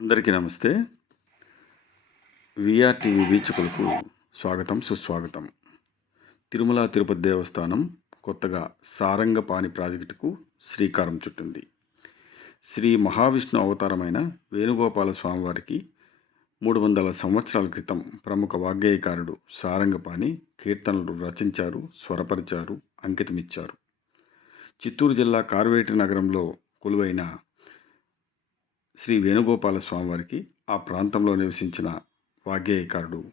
అందరికీ నమస్తే. VR TV వీక్షకులకు స్వాగతం సుస్వాగతం. తిరుమల తిరుపతి దేవస్థానం కొత్తగా సారంగపాణి ప్రాజెక్టుకు శ్రీకారం చుట్టింది. శ్రీ మహావిష్ణు అవతారమైన వేణుగోపాల స్వామివారికి మూడు వందల సంవత్సరాల క్రితం ప్రముఖ వాగ్గేయకారుడు సారంగపాణి కీర్తనలు రచించారు స్వరపరిచారు అంకితమిచ్చారు. చిత్తూరు జిల్లా కార్వేటి నగరంలో కొలువైన శ్రీ వేణుగోపాల స్వామివారికి ఆ ప్రాంతంలో నివసించిన వాగ్గేయకారుడు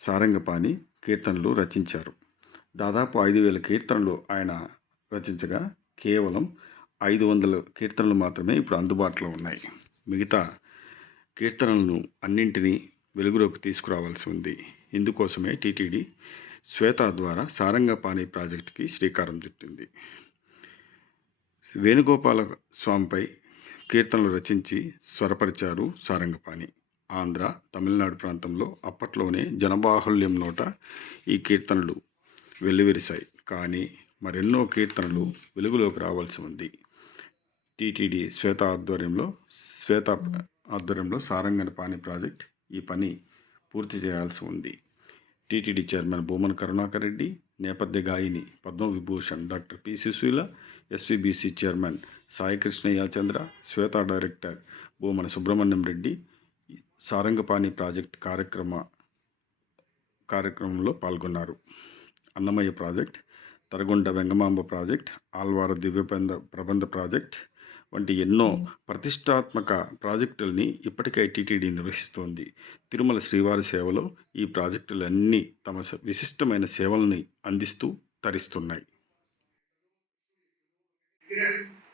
సారంగపాణి కీర్తనలు రచించారు. దాదాపు ఐదు వేల కీర్తనలు ఆయన రచించగా కేవలం ఐదు వందల కీర్తనలు మాత్రమే ఇప్పుడు అందుబాటులో ఉన్నాయి. మిగతా కీర్తనలను అన్నింటినీ వెలుగులోకి తీసుకురావాల్సి ఉంది. ఇందుకోసమే టీటీడీ శ్వేత ద్వారా సారంగపాణి ప్రాజెక్టుకి శ్రీకారం చుట్టింది. వేణుగోపాల స్వామిపై కీర్తనలు రచించి స్వరపరిచారు సారంగపాణి. ఆంధ్ర తమిళనాడు ప్రాంతంలో అప్పట్లోనే జనబాహుల్యం నోట ఈ కీర్తనలు వెల్లివిరిశాయి. కానీ మరెన్నో కీర్తనలు వెలుగులోకి రావాల్సి ఉంది. టీటీడీ శ్వేత ఆధ్వర్యంలో శ్వేత ఆధ్వర్యంలో సారంగన పాణి ప్రాజెక్ట్ ఈ పని పూర్తి చేయాల్సి ఉంది. టీటీడీ చైర్మన్ భూమన్ కరుణాకర్ రెడ్డి నేపథ్య గాయని Padmavibhushan doctor P Susheela SVBC chairman Sai Krishnayya Chandra Shweta director Bhumana Subrahmanyam Reddy Sarangapani project కార్యక్రమ కార్యక్రమంలో పాల్గొన్నారు. అన్నమయ్య ప్రాజెక్ట్ తరగొండ వెంగమాంబ ప్రాజెక్ట్ ఆల్వార దివ్యబంధ ప్రబంధ ప్రాజెక్ట్ వంటి ఎన్నో ప్రతిష్టాత్మక ప్రాజెక్టుల్ని ఇప్పటికే టీటీడీ నిర్వహిస్తోంది. తిరుమల శ్రీవారి సేవలో ఈ ప్రాజెక్టులన్నీ తమ విశిష్టమైన సేవల్ని అందిస్తూ తరిస్తున్నాయి.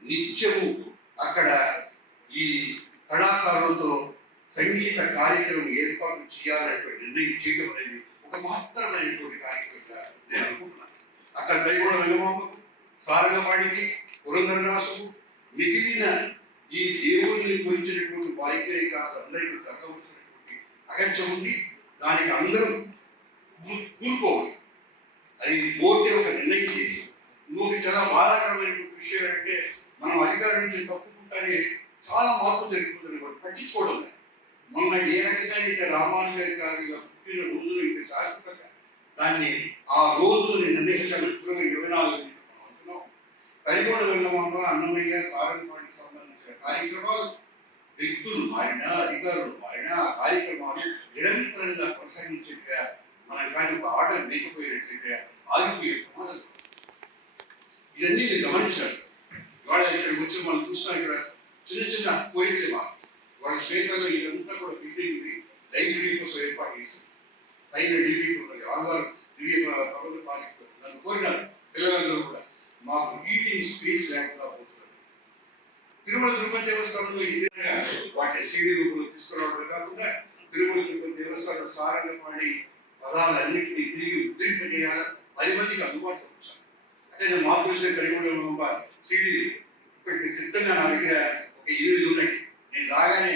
నిత్యము అక్కడ ఈ కళాకారులతో సంగీత కార్యక్రమం ఏర్పాటు చేయాలనేటువంటి నిర్ణయం చేయడం అనేది ఒక మహత్తరమైనటువంటి కార్యక్రమంగా నేను అనుకుంటున్నాను. అక్కడ దైవడ వెలుమామకు సారంగపాడికి పురంధరదాసుకు మిగిలిన ఈ దేవుడిని గురించినటువంటి వాయిద్యకారులందరికీ జరగవలసినటువంటి అగత్యం ఉంది. దానికి అందరూ కూలుకోవాలి. అది బోర్డే ఒక నిర్ణయం చేసి ఇంకొక చాలా బాధాకరమైనటువంటి విషయం అంటే మనం అధికారం నుంచి తప్పుకుంటానే చాలా మార్పు జరిగిపోతుంది వాటి పట్టించుకోవడం మొన్న ఏ రకంగా అయితే రామానుజాచార్యుల పుట్టిన రోజులు ఇంకా శాశ్వతంగా దాన్ని ఆ రోజుని నిర్ణయించాలి ఇరవై నాలుగు మనం అంటున్నాం కరిగోడ వల్ల అన్నమయ్య సారంగపాటికి సంబంధించిన కార్యక్రమాలు వ్యక్తులు మారినా అధికారులు మారినా ఆ కార్యక్రమాలు నిరంతరంగా కొనసాగించేట్టుగా మన కానీ ఒక ఆర్డర్ లేకపోయినట్లయితే ఆగిపోయే ప్రమాదం. ఇవన్నీ నేను గమనించాను. ఇవాళ ఇక్కడికి వచ్చి మనం చూస్తున్నాం ఇక్కడ చిన్న చిన్న కోరికలు మా వాళ్ళ శ్వేతలో ఇదంతా కూడా బిల్డింగ్ ఇది లైబ్రరీ కోసం ఏర్పాటు చేసింది పైన డిబి ఉన్నది ఆల్వారు దివ్య ప్ర- ప్రబంధ ప్రాజెక్టు నన్ను కోరినారు పిల్లలందరూ కూడా మాకు రీడింగ్ స్పేస్ లేకుండా పోతున్నది తిరుమల తిరుపతి దేవస్థానంలో ఇదే వాటి సీడీ రూపంలో తీసుకురావడం కాకుండా తిరుమల తిరుపతి దేవస్థానం సారంగపాణి పదాలన్నింటినీ తిరిగి ఉద్ధరింపజేయాలి పది మందికి అందుబాటులో ఉంచాలి అంటే నేను మాతృశ్రీ కలిగి సిడి ఇప్పటికి సిద్ధంగా నా దగ్గర ఒక ఎనిమిది ఉన్నాయి. నేను రాగానే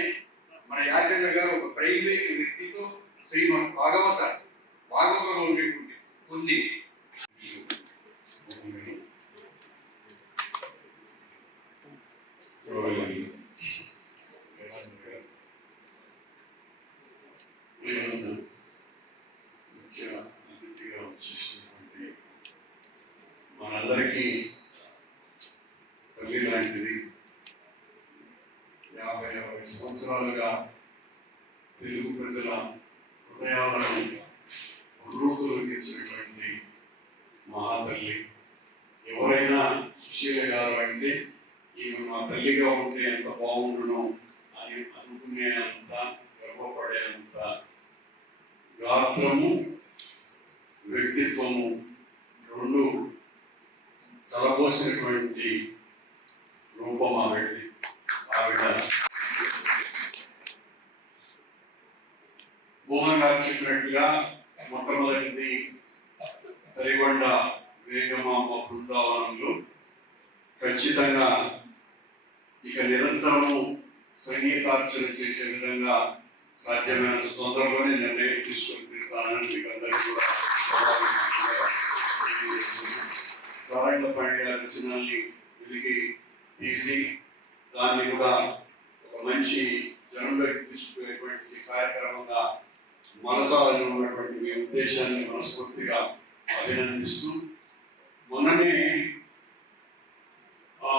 మన యాచంద్ర గారు ఒక ప్రైవేట్ వ్యక్తితో శ్రీమద్ భాగవత భాగవతంలో ఉండేటువంటి కొన్ని తల్లి లాంటిది యాభై అరవై సంవత్సరాలుగా తెలుగు ప్రజల హృదయాలను ఇచ్చినటువంటి మహాతల్లి. ఎవరైనా సుశీల గారు అంటే ఈమె మా తల్లిగా ఉంటే ఎంత బాగుండును అని అనుకునేంత గర్వపడేంత గాత్రము వ్యక్తిత్వము రెండు కలబోసినటువంటి రూపం ఆవిడది ఆవిడ మోహన్ గారు చెప్పినట్టుగా మొట్టమొదటిది తరిగొండ వేగమామ బృందావనంలో ఖచ్చితంగా ఇక నిరంతరము సంగీతార్చన చేసే విధంగా సాధ్యమైనంత తొందరలోనే నిర్ణయం తీసుకొని తిరుగుతానని మీకు అందరికీ కూడా సారంగ గారి రచనల్ని వెలిగి తీసి దాన్ని కూడా ఒక మంచి జనంలోకి తీసుకునేటువంటి కార్యక్రమంగా మనసాలని ఉన్నటువంటి మీ ఉద్దేశాన్ని మనస్ఫూర్తిగా అభినందిస్తూ మొన్ననే ఆ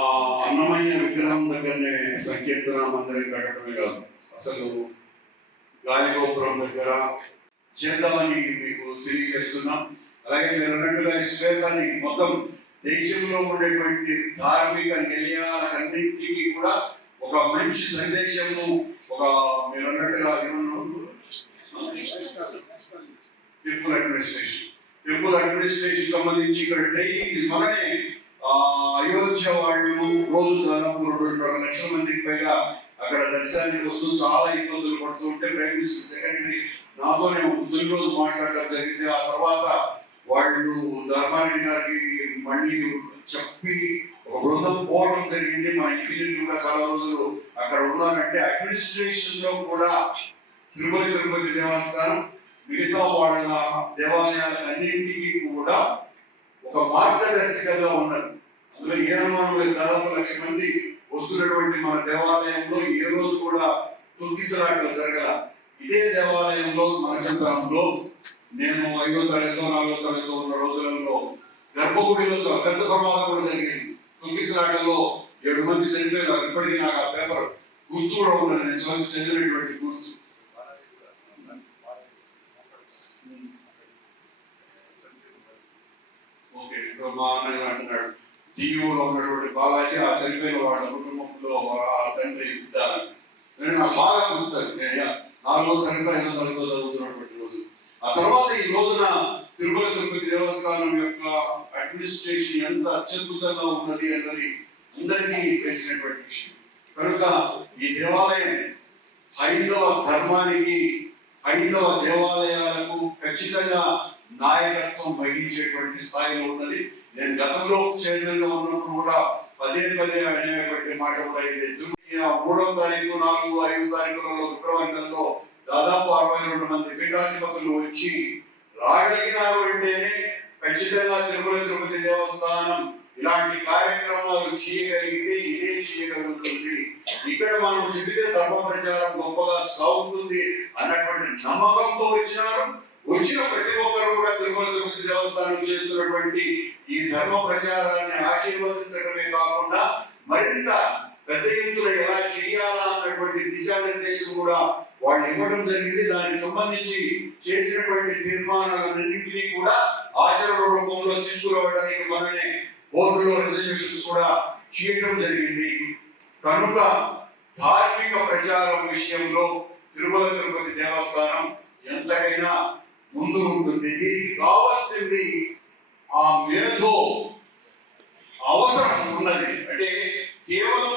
అన్నమయ్య విగ్రహం దగ్గరనే సంకీర్తన మందిరం కట్టడమే కాదు. అసలు గాలిగోపురం దగ్గర చేద్దామని మీకు తెలియజేస్తున్నాం. అలాగే మీరు అన్నట్టుగా శ్వేతాన్ని మొత్తం దేశంలో ఉండేటువంటి ధార్మిక నిలయాలన్నింటికి కూడా ఒక మంచి సందేశము ఒక మీరు అన్నట్టుగా టెంపుల్ అడ్మినిస్ట్రేషన్. టెంపుల్ అడ్మినిస్ట్రేషన్ సంబంధించి ఇక్కడ ట్రైనింగ్ మననే అయోధ్య వాళ్ళు రోజు దాదాపు రెండున్నర లక్షల మందికి పైగా అక్కడ దర్శనానికి వస్తూ చాలా ఇబ్బందులు పడుతూ ఉంటే ప్రైమ్ మినిస్టర్ సెక్రటరీ నాతోనే తొలి రోజు మాట్లాడడం జరిగింది. ఆ తర్వాత వాళ్ళు ధర్మారెడ్డి గారికి మళ్ళీ చెప్పి ఒక బృందం పోవడం జరిగింది. మా ఇంటి కూడా చాలా రోజులు అక్కడ ఉన్నారంటే అడ్మినిస్ట్రేషన్లో కూడా తిరుమల తిరుపతి దేవస్థానం మిగతా వాళ్ళ దేవాలయాలన్నింటికి కూడా ఒక మార్గదర్శకంగా ఉన్నది. అందులో ఏ అనుమానం దాదాపు లక్ష మంది వస్తున్నటువంటి మన దేవాలయంలో ఏ రోజు కూడా తొక్కిసలాట్లు జరగల. ఇదే దేవాలయంలో మన చంద్రంలో నేను ఐదో తరగతిలో నాలుగో తరగతిలో ఉన్న రోజులలో గర్భగుడిలో పెద్ద ప్రమాదం కూడా జరిగింది. తొక్కిసలాటలో ఏడు మంది చనిపోయారు ఇప్పటికీ నాకు ఆ పేపర్ గుర్తు కూడా ఉన్నది. నేను చదివి చదివినటువంటి గుర్తు. ఓకే ఇప్పుడు మా అన్నయ్య అంటున్నాడు. టీయూలో ఉన్నటువంటి బాలాజీ ఆ చనిపోయిన వాళ్ళ కుటుంబంలో ఆ తండ్రి బిడ్డ నేను నాకు బాగా గుర్తాను నేను నాలుగో తరగతి ఐదో తరగతిలో చదువుతున్నటువంటి రోజు. ఆ తర్వాత ఈ రోజున తిరుమల తిరుపతి దేవస్థానం యొక్క అడ్మినిస్ట్రేషన్ ఎంత అత్యద్భుతంగా ఉన్నది అన్నది అందరికీ తెలిసినటువంటి విషయం. కనుక ఈ దేవాలయం హైందవ ధర్మానికి హైందవ దేవాలయాలకు ఖచ్చితంగా నాయకత్వం వహించేటువంటి స్థాయిలో ఉన్నది. నేను గతంలో చైర్మన్గా ఉన్నప్పుడు కూడా పదే పదే అనేటువంటి మాట కూడా ఇది. మూడో తారీఖు నాలుగు ఐదు తారీఖులలో ఫిబ్రవరి నెలలో దాదాపు అరవై రెండు మంది పీఠాధిపతులు వచ్చి రాగలిగినారు అంటేనే ఖచ్చితంగా తిరుమల తిరుపతి దేవస్థానం ఇలాంటి కార్యక్రమాలు చేయగలిగితే ఇదే చేయగలుగుతుంది. ఇక్కడ మనం చెబితే ధర్మ ప్రచారం గొప్పగా సాగుతుంది అన్నటువంటి నమ్మకంతో వచ్చినారు. వచ్చిన ప్రతి ఒక్కరు కూడా తిరుమల తిరుపతి దేవస్థానం చేస్తున్నటువంటి ఈ ధర్మ ప్రచారాన్ని ఆశీర్వదించడమే కాకుండా మరింత పెద్ద ఎత్తున ఎలా చేయాలా అన్నటువంటి దిశానిర్దేశం కూడా వాళ్ళు ఇవ్వడం జరిగింది. దానికి సంబంధించి చేసినటువంటి తీర్మానాలన్నింటినీ కూడా ఆచరణ రూపంలో తీసుకురావడానికి మనమే బోర్డులో రిజర్వేషన్స్ కూడా చేయడం జరిగింది. కనుక ధార్మిక ప్రచారం విషయంలో తిరుమల తిరుపతి దేవస్థానం ఎంతకైనా ముందు ఉంటుంది. దీనికి కావాల్సింది ఆ మేధో అవసరం ఉన్నది. అంటే కేవలం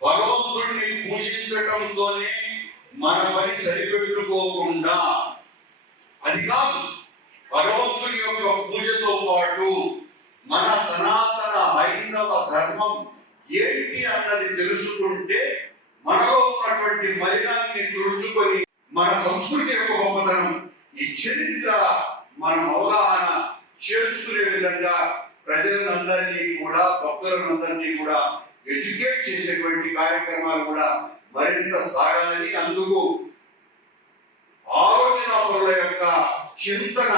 భగవంతుడిని పూజించటంతోనే మన పని సరిపెట్టుకోకుండా. అది కాదు భగవంతుని యొక్క పూజతో పాటు మన సనాతన హైందవ ధర్మం ఏంటి అన్నది తెలుసుకుంటే మనలో ఉన్నటువంటి మలినాన్ని తుడుచుకొని మన సంస్కృతి యొక్క గొప్పతనం ఈ చరిత్ర మనం అవగాహన చేసుకునే విధంగా ప్రజలందరినీ కూడా భక్తులందరినీ కూడా ఎడ్యుకేట్ చేసేటువంటి కార్యక్రమాలు కూడా మరింత సాగాలని అందుకు ఆలోచన పనుల యొక్క చింతన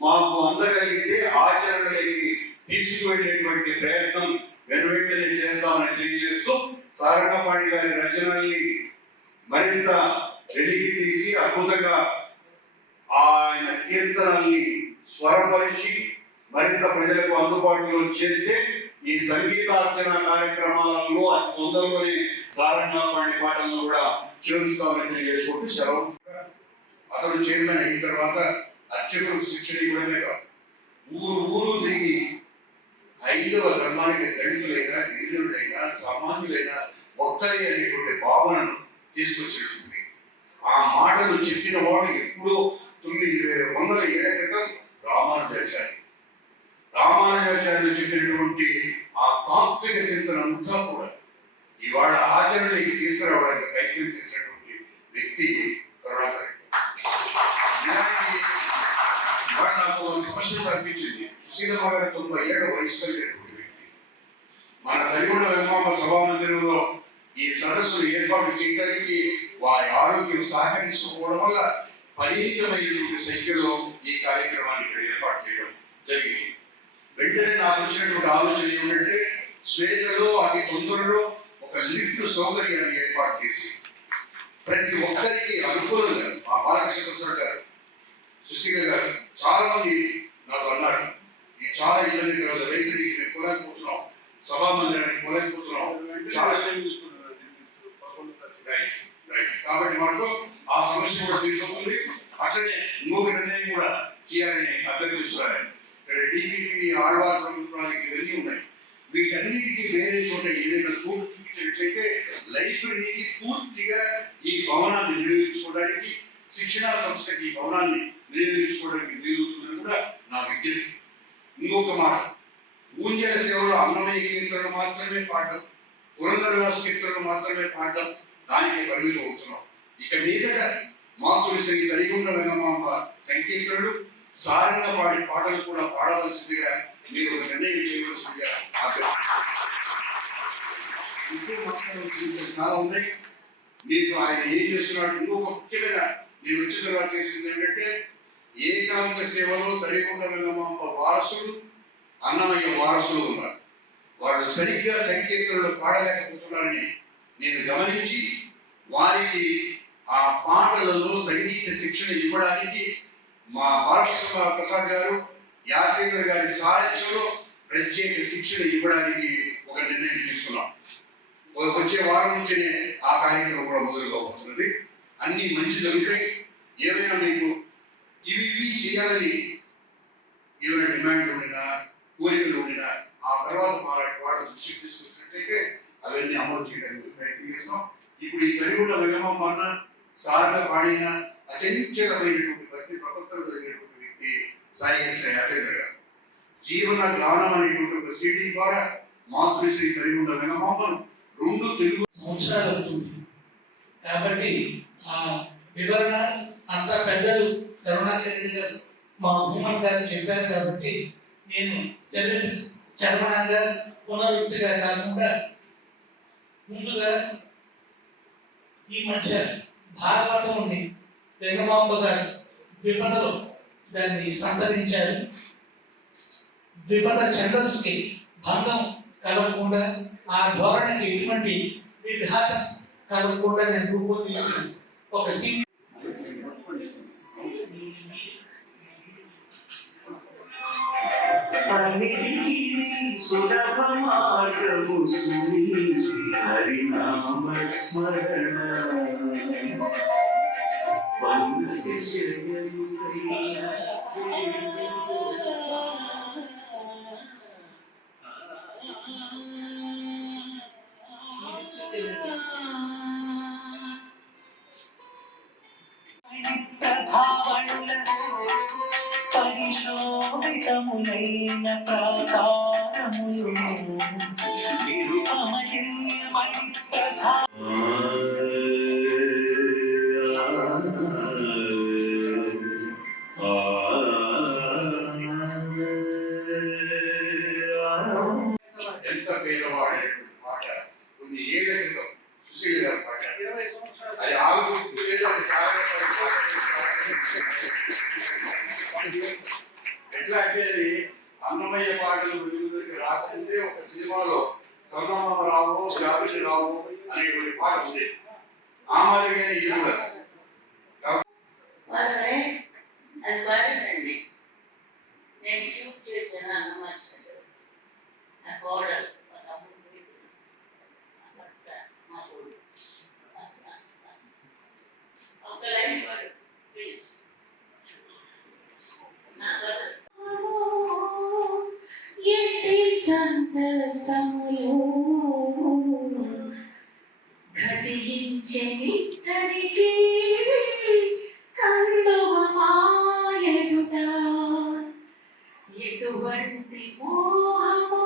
మాకు అందగలిగితే ఆచరణలోకి తీసుకువెళ్ళేటువంటి ప్రయత్నం వెనువెంటనే చేస్తామని తెలియజేస్తూ సారంగపాణి గారి రచనల్ని మరింత వెలికి తీసి అద్భుతంగా ఆయన కీర్తనల్ని స్వరపరిచి మరింత ప్రజలకు అందుబాటులో చేస్తే ఈ సంగీతార్చన కార్యక్రమాలలో అతి తొందరలోనే సారంగపాణి పాటలను కూడా చేరుస్తామని చేసుకుంటూ సెలవు అతను చైర్మన్ అయిన తర్వాత అర్చకులకు శిక్షణ ఇవ్వడమే కాదు. ఊరు ఊరు తిరిగి ఐదవ ధర్మానికి దళితులైనా గిరిజనులైనా సామాన్యులైనా ఒక్కరి అనేటువంటి భావనను తీసుకొచ్చినటువంటి ఆ మాటలు చెప్పిన వాడు ఎప్పుడో తొమ్మిది వేల వందల ఏళ్ళ క్రితం రామానుజాచార్య రామానుజాచార్యులు చెప్పినటువంటి ఆ తాత్విక చింతన అంతా కూడా ఇవాళ ఆచరణకి తీసుకురావడానికి ప్రయత్నం చేసినటువంటి వ్యక్తి కరుణాకర్ ఇవాళ నాకు ఒక సమస్య అనిపించింది. సుశీలమ్మ గారి తొంభై ఏళ్ళ వయసు కలిగినటువంటి వ్యక్తి. మన తల్లిగొండ వెంకమ్మ సభా మందిరంలో ఈ సదస్సును ఏర్పాటు చేయడానికి వారి ఆరోగ్యం సహకరించకపోవడం వల్ల పరిమితమైనటువంటి సంఖ్యలో ఈ కార్యక్రమాన్ని ఇక్కడ ఏర్పాటు చేయడం జరిగింది. వెంటనే నాకు వచ్చినటువంటి ఆలోచన ఏమిటంటే స్వేదలో అతి తొందరలో ఒక లిఫ్ట్ సౌకర్యాన్ని ఏర్పాటు చేసి ప్రతి ఒక్కరికి అనుకూలంగా మా బాలకృష్ణ ప్రసాద్ గారు సుశీల గారు చాలా మంది నాకు అన్నారు. ఇది చాలా ఇబ్బంది లైబ్రరీకి మేము కొనకపోతున్నాం సభా మందిరానికి కొనకపోతున్నాం చాలా కాబట్టి మనకు ఆ సమస్య కూడా తీసుకోవాలి అట్లనే ఇంకొక నిర్ణయం కూడా చేయాలని అభ్యర్థిస్తున్నాను ఇక్కడ డిపిపి ఆర్వార్ ప్రాజెక్ట్ ఇవన్నీ ఉన్నాయి. వీటన్నిటికీ వేరే చోట ఏదైనా చోటు చూపించినట్లయితే లైబ్రరీకి పూర్తిగా ఈ భవనాన్ని వినియోగించుకోవడానికి శిక్షణా సంస్థకి ఈ భవనాన్ని వినియోగించుకోవడానికి వీలుతుందని కూడా నా విజ్ఞప్తి. ఇంకొక మాట. ఊంజల సేవలో అన్నమయ్య కీర్తనలు మాత్రమే పాడడం పురంధరదాస్ కీర్తనలు మాత్రమే పాడడం దానికి పరిమితం అవుతున్నాం. ఇక మీదట మాతృ శ్రీ తరిగుండ వెంగమాంబ సంకీర్తనలు సారంగా పాడే పాటలు కూడా పాడవలసిందిగా మీరు నిర్ణయం చేయవలసిందిగా ఇంకో మాట్లాడవలసింది చాలా ఉన్నాయి మీకు ఆయన ఏం చేస్తున్నాడు ఇంకొక ముఖ్యమైన నేను వచ్చిన తర్వాత చేసింది ఏంటంటే ఏకాంత సేవలో తరిగుండ వెంగమాంబ వారసులు అన్నమయ్య వారసులు ఉన్నారు. వాళ్ళు సరిగ్గా సంకీర్తనలు పాడలేకపోతున్నారని నేను గమనించి వారికి ఆ పాటలలో సంగీత శిక్షణ ఇవ్వడానికి మా బాలకృష్ణ ప్రసాద్ గారు యాదేంద్ర గారి సారథ్యంలో ప్రత్యేక శిక్షణ ఇవ్వడానికి ఒక నిర్ణయం తీసుకున్నాం. వచ్చే వారం నుంచే ఆ కార్యక్రమం కూడా మొదలు కాబోతున్నది అన్ని మంచి జరుగుతాయి. ఏమైనా మీకు ఇవి ఇవి చేయాలని ఏమైనా డిమాండ్ ఉండినా కోరికలు ఉండినా ఆ తర్వాత మా వాళ్ళ దృష్టికి తీసుకొచ్చినట్లయితే అవన్నీ అమలు చేయడానికి ప్రయత్నం చేస్తాం. ఇప్పుడు ఈ కలిగుండ విగమం అన్న సారగా పాడిన అత్యంతమైనటువంటి భక్తి ప్రపంచంలో జరిగినటువంటి వ్యక్తి సాయికృష్ణ కృష్ణ గారు జీవన గానం అనేటువంటి ఒక సిటీ ద్వారా మాతృశ్రీ కలిగుండ విగమమ్మను రెండు తెలుగు సంవత్సరాలు అవుతుంది. కాబట్టి ఆ వివరణ అంత పెద్దలు కరుణాకర్ గారు మా భూమన్ గారు చెప్పారు కాబట్టి నేను చర్మణంగా పునరుక్తిగా కాకుండా ముందుగా ఈ మధ్య భాగవతం ఉంది వెంగమాంబ గారు విపదలో దాన్ని సంతరించారు. ద్విపద ఛందస్సుకి భంగం కలగకుండా ఆ ధోరణికి ఎటువంటి విఘాతం కలగకుండా నేను రూపొందించిన. ఒక సీన్ సులభ మార్గము సుని హరినామ స్మరణ. పరిశోభితములైన ప్రాకారములు నిరుపమనీయమణి ప్రధా ఘటించెని తరికి ఎటువంటి మోహమో.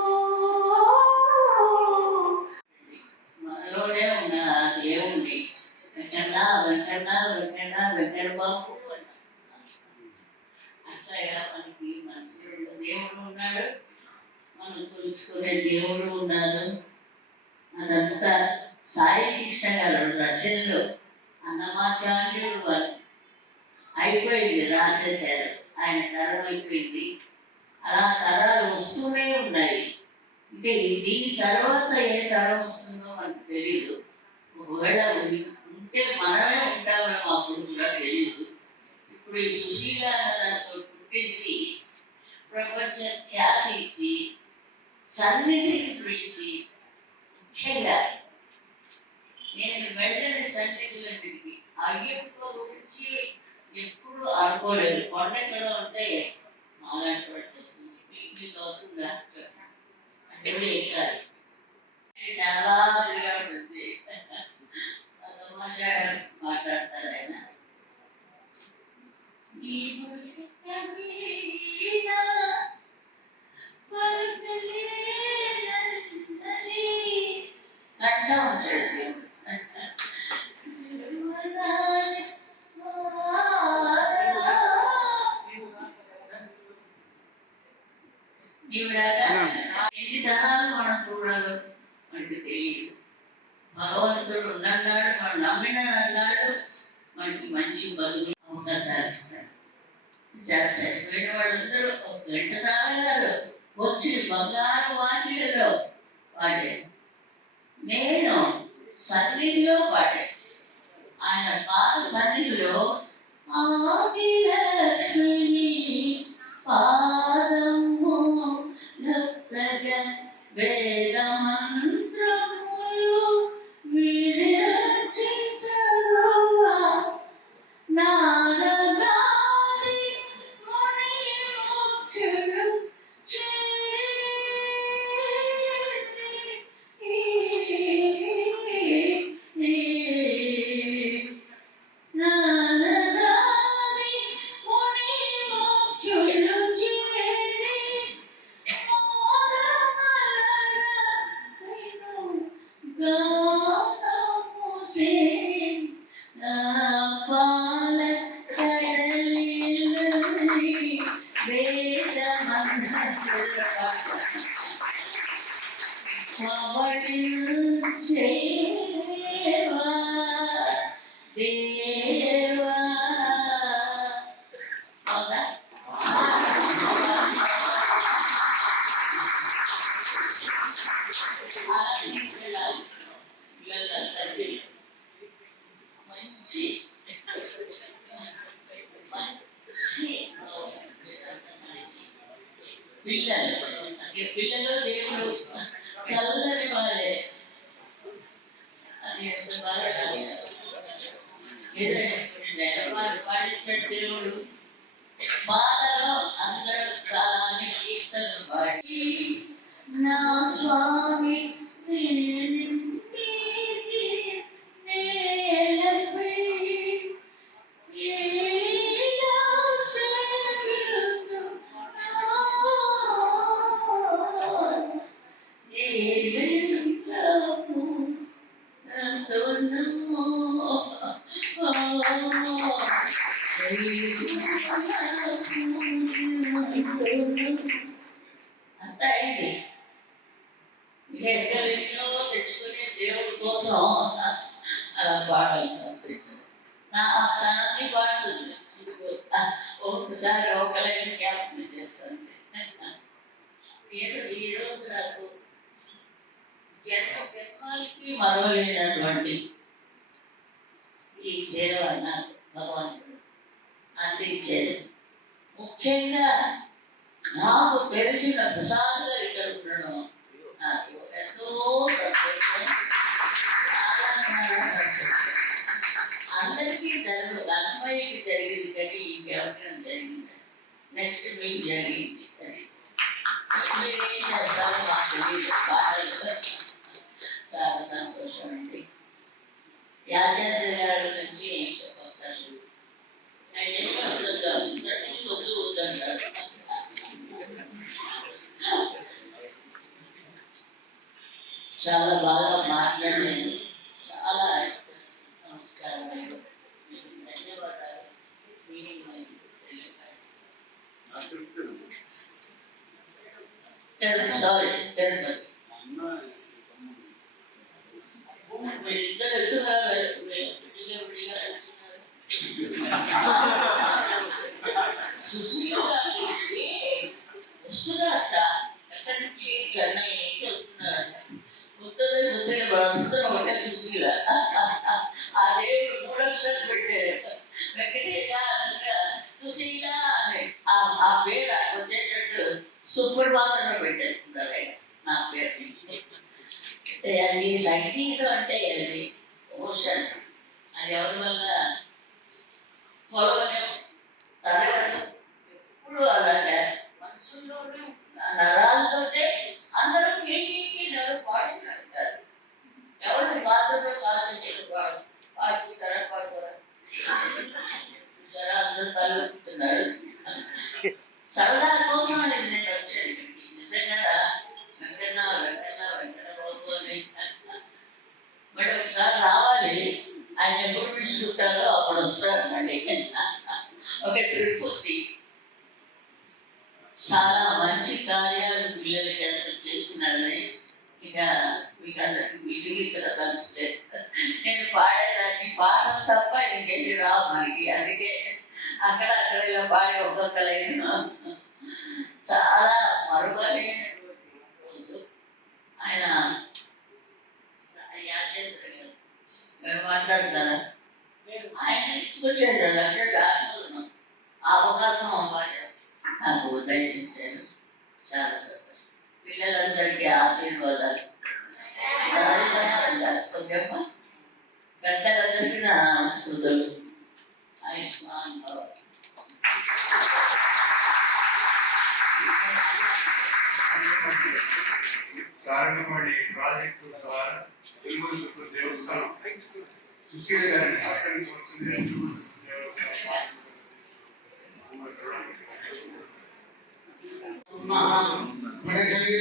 మనలోనే ఉన్న దేవుణ్ణి. వెంకన్న వెంకన్న వెంకన్న వెంకట బాబు అట్లాగా మనకి మనసులో దేవుడు ఉన్నాడు? మనం కొలుచుకునే దేవుడు ఉన్నారు అదంతా సాయి కృష్ణ గారు రచనలు అన్నమాచార్యుడు వారు అయిపోయింది రాసేశారు ఆయన తరం అయిపోయింది. అలా తరాలు వస్తూనే ఉన్నాయి. ఇంకా దీని తర్వాత ఏ తరం వస్తుందో మనకు తెలియదు ఒకవేళ ఉంటే మనమే ఉంటామేమో అప్పుడు కూడా తెలియదు ఇప్పుడు ఈ సుశీల అన్న దాంతో పుట్టించి ప్రపంచ ఖ్యాతి ఇచ్చి సన్నిధిని పిలిచి ముఖ్యంగా నేను వెళ్ళని సన్నిధులన్నిటికీ అయ్యప్ప గురించి ఎప్పుడు అనుకోలేదు. కొండ ఎక్కడ ఉంటే మాలాంటి పడుతుంది మీకు అవుతుందా అంటే కూడా ఎక్కాలి చాలా ఇదిగా ఉంటుంది తమాషా మాట్లాడతారు ఆయన ఈ గుడిక మీద పరుగలేనన్నది కంఠ ఉంచాడు దేవుడు. నీవులాగా ఎన్ని తరాలు మనం చూడాలో మనకి తెలియదు భగవంతుడు ఉన్నన్నాడు మనం నమ్మిన అన్నాడు మనకి మంచి బతుకు అవకాశాలు ఇస్తాడు చ- చనిపోయిన వాళ్ళందరూ ఒక గంట సాగారు వచ్చి బంగారు వాకిలలో పాడారు నేను సన్నిధిలో పాడాను సన్నిధిలో పాత సన్నిధిలో ఆదిలక్ష్మిని Well, what you. ఏదో ఈ రోజు నాకు జన్మ జన్మాలకి మరవలేనటువంటి ఈ సేవ నాకు భగవంతుడు అందించేది ముఖ్యంగా నాకు తెలిసిన ప్రసాదుగా ఇక్కడ ఉండడం నాకు ఎంతో సంతోషం. చాలా చాలా సంతోషం. అందరికీ జరగదు అన్నమయ్యకి జరిగింది కానీ ఇంకెవరికైనా జరిగింది? నెక్స్ట్ మీకు జరిగింది అది మీరేం చేస్తారో మాకు తెలియదు పాటలు చాలా సంతోషం అండి యాచార్య గారి గురించి ఏం చెప్పగలరు ఆయన ఎన్నో వద్దంటారు ఇక్కడి నుంచి వద్దు వద్దంటారు చాలా బాగా మాట్లాడాను చాలా 跟十二人跟 సుప్రభాతంలో పెట్టేసుకున్నారు ఆయన నా పేరు అంటే అది సంగీతం అంటే అది ఓషన్. అది ఎవరి వల్ల కొలవలేము. తరగదు ఎప్పుడు అలాగే మనసులోనే నరాల్లోనే అందరూ కీకి నరు పాడుతుంటారు ఎవరు బాధలో సాధించిన వాడు పాడుతారా పాడుతారా చూసారా? అందరూ తల్లుతున్నారు సరదా కోసం అనేది నేను వచ్చాను నిజంగా వెంకన్నా వెంకన్న వెంకటబాబు అని. మరి ఒకసారి రావాలి. ఆయన ఎప్పుడు పిలుచుకుంటారో అప్పుడు వస్తారు మళ్ళీ. ఒక ట్రిప్ ఉంది. చాలా మంచి కార్యాలు పిల్లలకి అందరూ చేస్తున్నారని ఇక మీకు అందరికి విసిగించదలుచులేదు నేను పాడేదాన్ని పాటలు తప్ప ఇంకేమి రావు మనకి అందుకే. అక్కడ అక్కడ ఇలా పాడే ఒక్కొక్క లైన్ చాలా మరుగలేనటువంటి రోజు. ఆయన యాచేంద్ర మేము మాట్లాడుతారా? ఆయన తీసుకొచ్చాడు అంటే డాక్టర్ను ఆ అవకాశం అవ్వాలి. నాకు దయచేశారు. చాలా సంతోషం. పిల్లలందరికీ ఆశీర్వాదాలు. ఓకేమ్మా పెద్దలందరికీ నా నమస్కృతులు ఆయుష్మాన్ భవ సారంగపాడి ప్రాజెక్టు ద్వారా వెలుగుతున్న దేవస్థానం సుశీల గారిని సత్కరించవలసిందిగా వెలుగుతున్న దేవస్థానం శ్రీ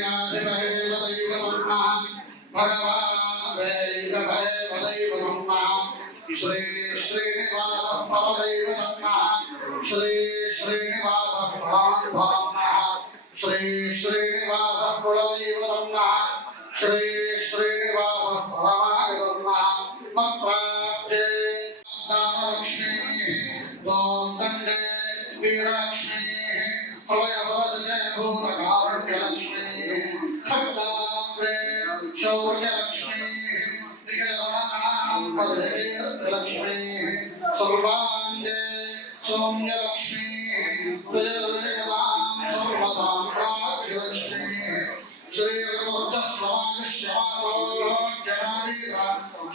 సౌమ్యలక్ష్మీ విజయజయమాం సర్వసామ్రాజ్యలక్ష్మీ శ్రీర్వోచ్చస్వామిష్యమాదోగ్యమాదీర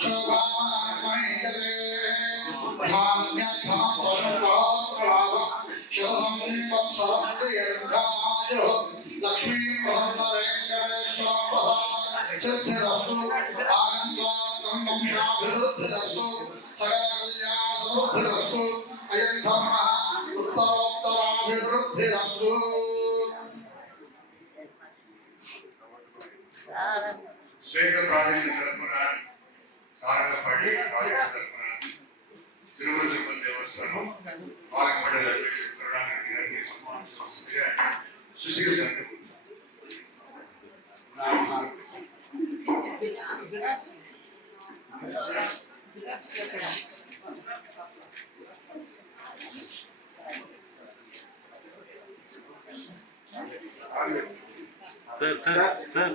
శోభామణిగరే శ్వేత ప్రాజెక్టు తరఫున సారంగపాడి ప్రాజెక్టు తరఫున తిరుమల తిరుపతి దేవస్థానం పాలకమండలి అధ్యక్షుడు కరుణాకర్ గారిని సన్మానించవలసిందిగా సుశీల గారిని సార్ సార్ సార్.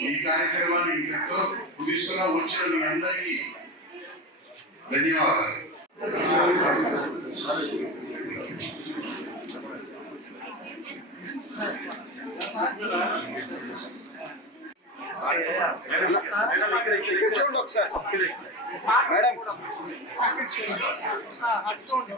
ఈ కార్యక్రమాన్ని ఇంతతో ముగిస్తున్నా వచ్చిన మీ అందరికీ ధన్యవాదాలు. చూడండి ఒకసారి మేడం. అటు చూడండి